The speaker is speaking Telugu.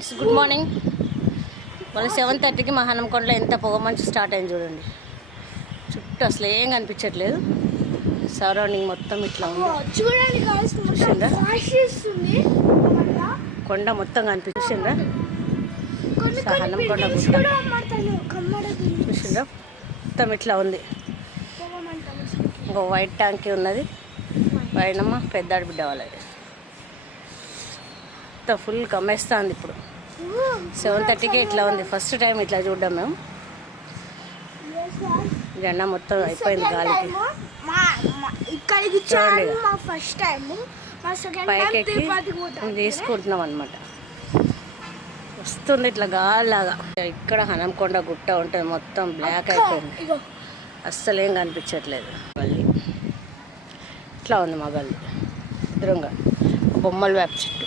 Friends good morning. వాళ్ళ 7:30కి మా హనంకొండలో ఎంత పొగ మంచు స్టార్ట్ అయింది చూడండి. చుట్టూ అసలు ఏం కనిపించట్లేదు. సరౌండింగ్ మొత్తం ఇట్లా ఉంది చూసిందా. కొండ మొత్తం కనిపించిందా. హనంకొండ చూసిందా మొత్తం ఇట్లా ఉంది. ఇంకో వైట్ ట్యాంకీ ఉన్నది పైనమ్మ పెద్దాడి బిడ్డ వాళ్ళది. ఫుల్ కమ్మేస్తుంది ఇప్పుడు. 7:30కి ఇట్లా ఉంది. ఫస్ట్ టైం ఇట్లా చూడ్డాం మేము. జెండా మొత్తం అయిపోయింది గాలికి. పైకి ఎక్కి తీసుకుంటున్నాం అనమాట. వస్తుంది ఇట్లా గాలిలాగా. ఇక్కడ హనంకొండ గుట్ట ఉంటుంది, మొత్తం బ్లాక్ అయిపోయింది, అస్సలు ఏం కనిపించట్లేదు. గల్లి ఇట్లా ఉంది మా గల్లి. ఎదురుగా బొమ్మల వేప చెట్టు.